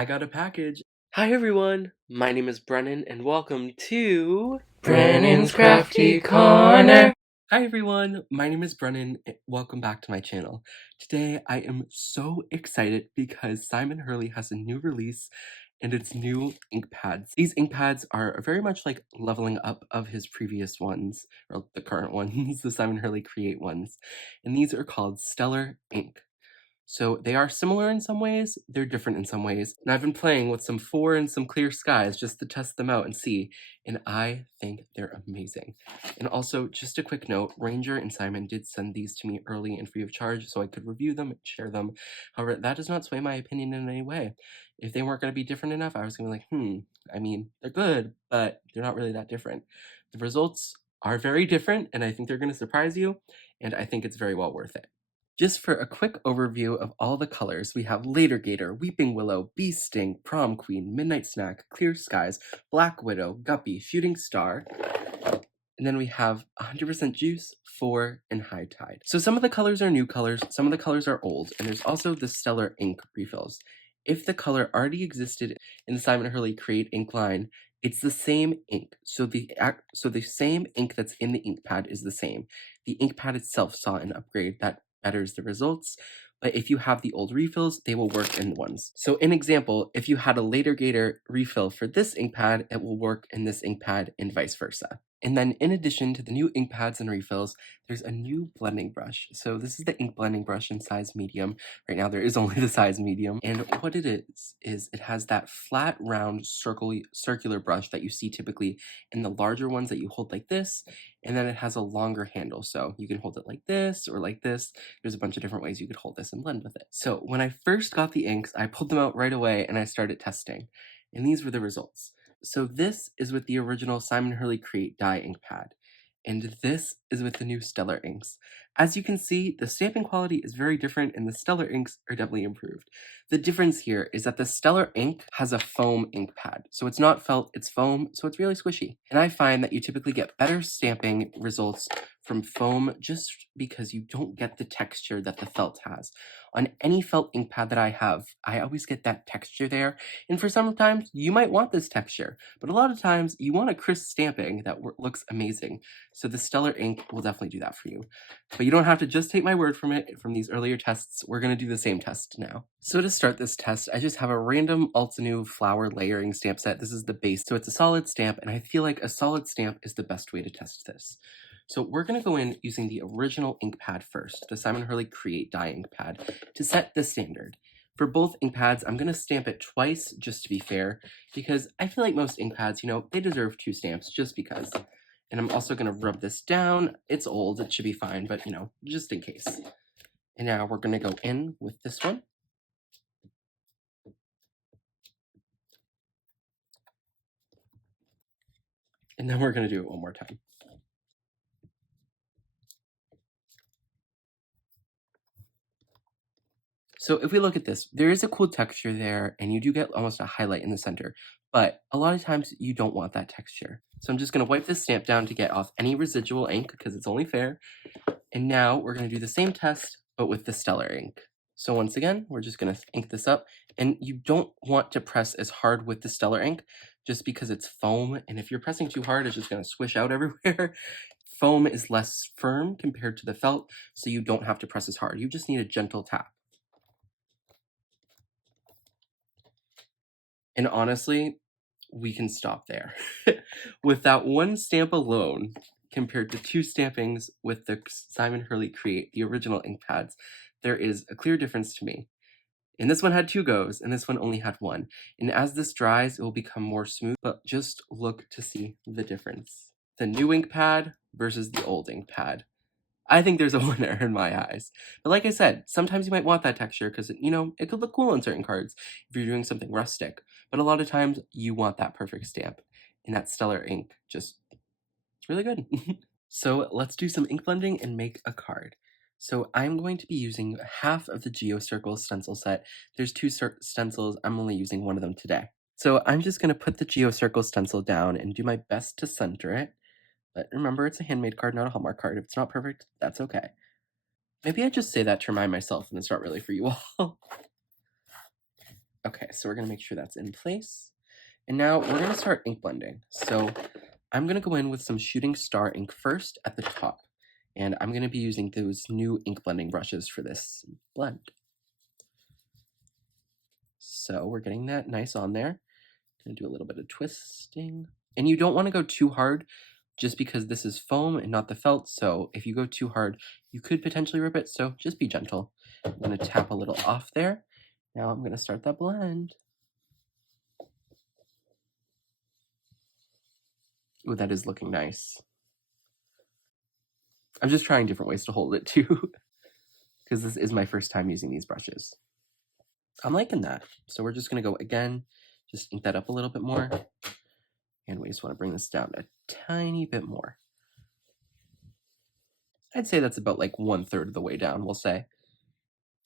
I got a package. Hi everyone, my name is Brennan and welcome to Brennan's Crafty Corner. Hi everyone, my name is Brennan. Welcome back to my channel. Today I am so excited because Simon Hurley has a new release and it's new ink pads. These ink pads are very much like leveling up of his previous ones, or the current ones, the Simon Hurley Create ones. And these are called Stellar Ink. So they are similar in some ways, they're different in some ways, and I've been playing with some 4 and some clear skies just to test them out and see, and I think they're amazing. And also, just a quick note, Ranger and Simon did send these to me early and free of charge so I could review them and share them. However, that does not sway my opinion in any way. If they weren't going to be different enough, I was going to be like, I mean, they're good, but they're not really that different. The results are very different, and I think they're going to surprise you, and I think it's very well worth it. Just for a quick overview of all the colors, we have Later Gator, Weeping Willow, Bee Sting, Prom Queen, Midnight Snack, Clear Skies, Black Widow, Guppy, Shooting Star, and then we have 100% Juice, 4, and High Tide. So some of the colors are new colors, some of the colors are old, and there's also the Stellar Ink refills. If the color already existed in the Simon Hurley Create ink line, it's the same ink. So the same ink that's in the ink pad is the same. The ink pad itself saw an upgrade that betters the results, but if you have the old refills, they will work in ones. So an example, if you had a Later Gator refill for this ink pad, it will work in this ink pad and vice versa. And then in addition to the new ink pads and refills, there's a new blending brush. So this is the ink blending brush in size medium. Right now there is only the size medium. And what it is it has that flat, round, circular brush that you see typically in the larger ones that you hold like this. And then it has a longer handle. So you can hold it like this or like this. There's a bunch of different ways you could hold this and blend with it. So when I first got the inks, I pulled them out right away and I started testing. And these were the results. So this is with the original Simon Hurley Create dye ink pad, and this is with the new Stellar inks. As you can see, the stamping quality is very different and the Stellar inks are definitely improved. The difference here is that the Stellar ink has a foam ink pad. So it's not felt, it's foam, so it's really squishy. And I find that you typically get better stamping results from foam just because you don't get the texture that the felt has. On any felt ink pad that I have, I always get that texture there, and for sometimes you might want this texture, but a lot of times you want a crisp stamping that looks amazing. So the Stellar ink will definitely do that for you. But you don't have to just take my word from it from these earlier tests. We're going to do the same test now. So to start this test, I just have a random Altenew flower layering stamp set. This is the base, so it's a solid stamp, and I feel like a solid stamp is the best way to test this. So we're going to go in using the original ink pad first, the Simon Hurley Create dye ink pad, to set the standard. For both ink pads, I'm going to stamp it twice just to be fair, because I feel like most ink pads, they deserve 2 stamps just because. And I'm also going to rub this down. It's old, it should be fine, but just in case. And now we're going to go in with this one. And then we're going to do it one more time. So if we look at this, there is a cool texture there, and you do get almost a highlight in the center, but a lot of times you don't want that texture. So I'm just going to wipe this stamp down to get off any residual ink, because it's only fair. And now we're going to do the same test, but with the Stellar ink. So once again, we're just going to ink this up, and you don't want to press as hard with the Stellar ink, just because it's foam, and if you're pressing too hard, it's just going to swish out everywhere. Foam is less firm compared to the felt, so you don't have to press as hard. You just need a gentle tap. And honestly, we can stop there. With that one stamp alone, compared to 2 stampings with the Simon Hurley Create, the original ink pads, there is a clear difference to me. And this one had 2 goes, and this one only had 1. And as this dries, it will become more smooth, but just look to see the difference. The new ink pad versus the old ink pad. I think there's a winner in my eyes. But like I said, sometimes you might want that texture because, it could look cool on certain cards if you're doing something rustic. But a lot of times you want that perfect stamp. And that Stellar ink it's really good. So let's do some ink blending and make a card. So I'm going to be using half of the GeoCircle stencil set. There's 2 stencils, I'm only using one of them today. So I'm just going to put the GeoCircle stencil down and do my best to center it. But remember, it's a handmade card, not a Hallmark card. If it's not perfect, that's okay. Maybe I just say that to remind myself and it's not really for you all. Okay, so we're gonna make sure that's in place. And now we're gonna start ink blending. So I'm gonna go in with some shooting star ink first at the top. And I'm gonna be using those new ink blending brushes for this blend. So we're getting that nice on there. Gonna do a little bit of twisting. And you don't wanna go too hard just because this is foam and not the felt. So if you go too hard, you could potentially rip it. So just be gentle. I'm gonna tap a little off there. Now I'm gonna start that blend. Ooh, that is looking nice. I'm just trying different ways to hold it too, because this is my first time using these brushes. I'm liking that. So we're just gonna go again, just ink that up a little bit more. And we just wanna bring this down a tiny bit more. I'd say that's about like 1/3 of the way down, we'll say.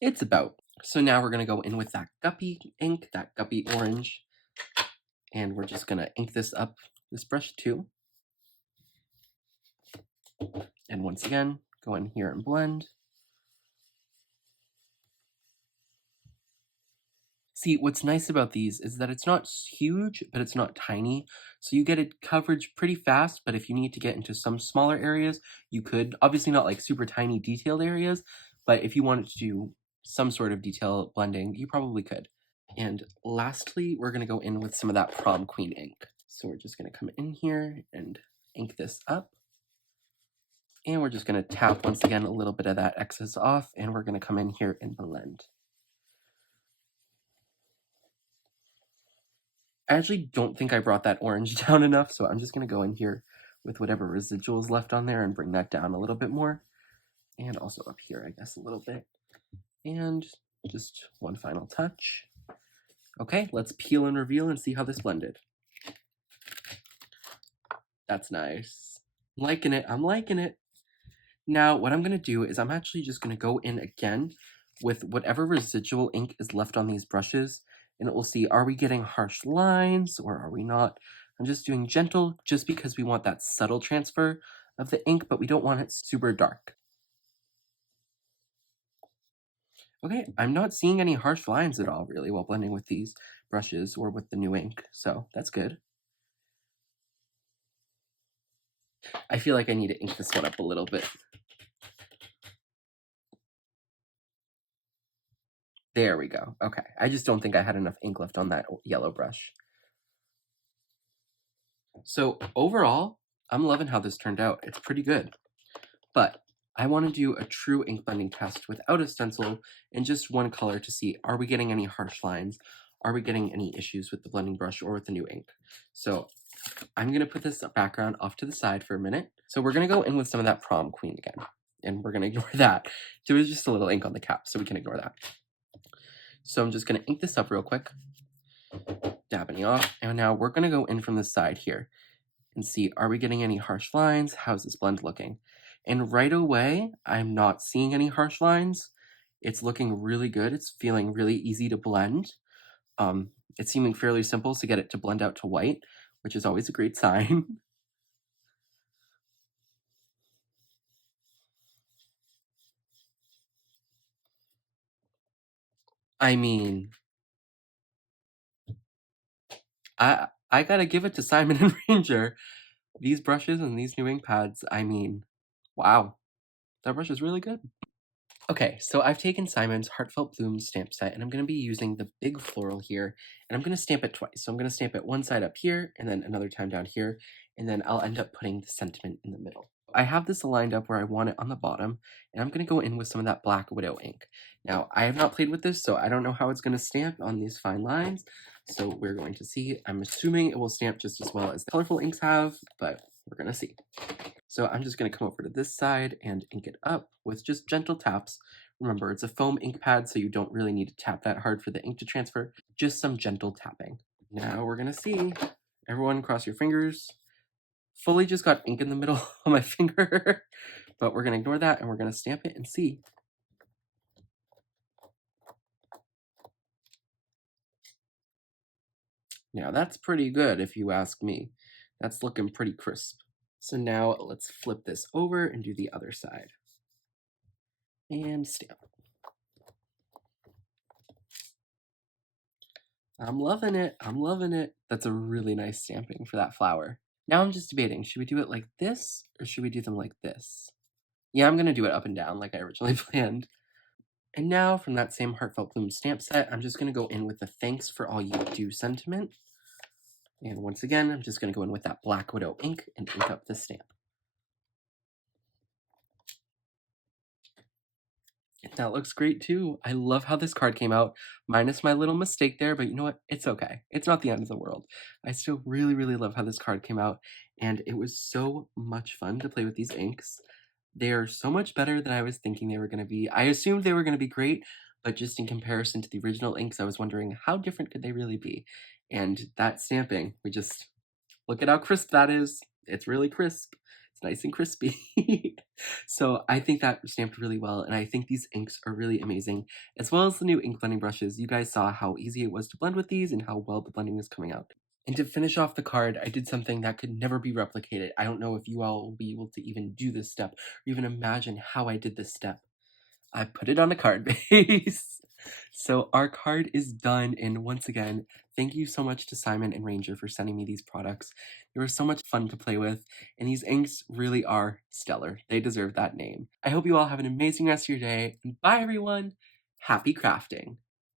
It's about. So now we're gonna go in with that guppy ink, that guppy orange. And we're just gonna ink this up, this brush too. And once again, go in here and blend. See, what's nice about these is that it's not huge, but it's not tiny. So you get it coverage pretty fast, but if you need to get into some smaller areas, you could. Obviously not like super tiny detailed areas, but if you wanted to do some sort of detail blending, you probably could. And lastly, we're gonna go in with some of that prom queen ink. So we're just gonna come in here and ink this up. And we're just gonna tap once again a little bit of that excess off, and we're gonna come in here and blend. I actually don't think I brought that orange down enough, so I'm just gonna go in here with whatever residuals left on there and bring that down a little bit more. And also up here, I guess, a little bit. And just one final touch. Okay, let's peel and reveal and see how this blended. That's nice. I'm liking it, I'm liking it. Now, what I'm gonna do is I'm actually just gonna go in again with whatever residual ink is left on these brushes, and it will see, are we getting harsh lines or are we not? I'm just doing gentle just because we want that subtle transfer of the ink, but we don't want it super dark. Okay, I'm not seeing any harsh lines at all really while blending with these brushes or with the new ink, so that's good. I feel like I need to ink this one up a little bit. There we go. Okay, I just don't think I had enough ink left on that yellow brush. So overall, I'm loving how this turned out. It's pretty good. But I want to do a true ink blending test without a stencil and just one color to see, are we getting any harsh lines? Are we getting any issues with the blending brush or with the new ink? So I'm going to put this background off to the side for a minute. So we're going to go in with some of that prom queen again. And we're going to ignore that. There was just a little ink on the cap, so we can ignore that. So I'm just going to ink this up real quick. Dabbing off. And now we're going to go in from the side here and see, are we getting any harsh lines? How's this blend looking? And right away, I'm not seeing any harsh lines. It's looking really good. It's feeling really easy to blend. It's seeming fairly simple to get it to blend out to white, which is always a great sign. I mean, I gotta give it to Simon and Ranger. These brushes and these new ink pads, I mean, wow, that brush is really good. Okay, so I've taken Simon's Heartfelt Blooms stamp set, and I'm going to be using the big floral here, and I'm going to stamp it twice. So I'm going to stamp it one side up here, and then another time down here, and then I'll end up putting the sentiment in the middle. I have this aligned up where I want it on the bottom, and I'm going to go in with some of that Black Widow ink. Now, I have not played with this, so I don't know how it's going to stamp on these fine lines, so we're going to see. I'm assuming it will stamp just as well as the colorful inks have, but we're going to see. So I'm just going to come over to this side and ink it up with just gentle taps. Remember, it's a foam ink pad, so you don't really need to tap that hard for the ink to transfer, just some gentle tapping. Now we're going to see. Everyone cross your fingers. Fully just got ink in the middle of my finger, but we're going to ignore that and we're going to stamp it and see. Now that's pretty good if you ask me. That's looking pretty crisp. So now let's flip this over and do the other side. And stamp. I'm loving it. I'm loving it. That's a really nice stamping for that flower. Now I'm just debating, should we do it like this or should we do them like this? Yeah, I'm gonna do it up and down like I originally planned. And now from that same Heartfelt Bloom stamp set, I'm just gonna go in with the thanks for all you do sentiment. And once again, I'm just gonna go in with that Black Widow ink and ink up the stamp. That looks great too. I love how this card came out, minus my little mistake there, but you know what? It's okay. It's not the end of the world. I still really, really love how this card came out, and it was so much fun to play with these inks. They are so much better than I was thinking they were going to be. I assumed they were going to be great, but just in comparison to the original inks, I was wondering how different could they really be? And that stamping, we just look at how crisp that is. It's really crisp. It's nice and crispy. So I think that stamped really well, and I think these inks are really amazing, as well as the new ink blending brushes. You guys saw how easy it was to blend with these and how well the blending is coming out. And to finish off the card, I did something that could never be replicated. I don't know if you all will be able to even do this step, or even imagine how I did this step. I put it on a card base. So our card is done, and once again, thank you so much to Simon and Ranger for sending me these products. They were so much fun to play with, and these inks really are stellar. They deserve that name. I hope you all have an amazing rest of your day, and bye everyone! Happy crafting!